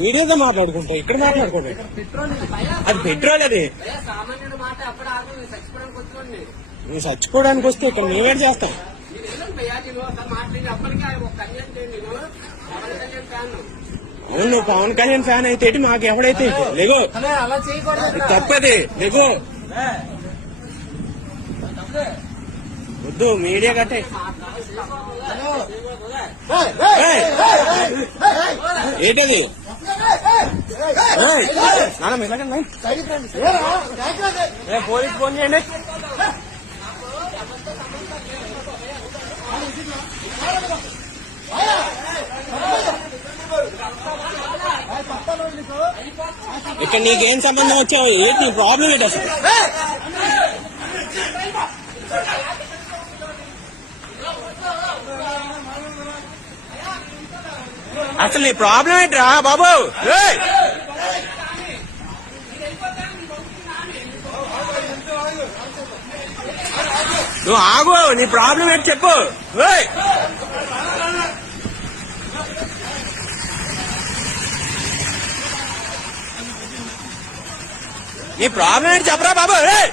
మీడియాతో మాట్లాడుకుంటా ఇక్కడ మాట్లాడుకోండి. అది పెట్రోల్ అది. నువ్వు చచ్చిపోవడానికి వస్తే ఇక్కడ మేమేం చేస్తాం? అవును నువ్వు పవన్ కళ్యాణ్ ఫ్యాన్. అయితే మాకు ఎవడైతే? లేగో. తప్పది లేగో. వద్దు మీడియా కట్టే! ఏంటది! నాన్న పోలీస్ ఫోన్ చేయండి ఇక్కడ నీకేం సంబంధం వచ్చావు? ఏంటి నీ ప్రాబ్లం ఏంటి అసలు? అసలు నీ ప్రాబ్లం ఏంట్రా బాబు? నువ్వు ఆగు నీ ప్రాబ్లం ఏంటి చెప్పు నీ ప్రాబ్లం ఏంటి చెప్పరా బాబు ఏయ్!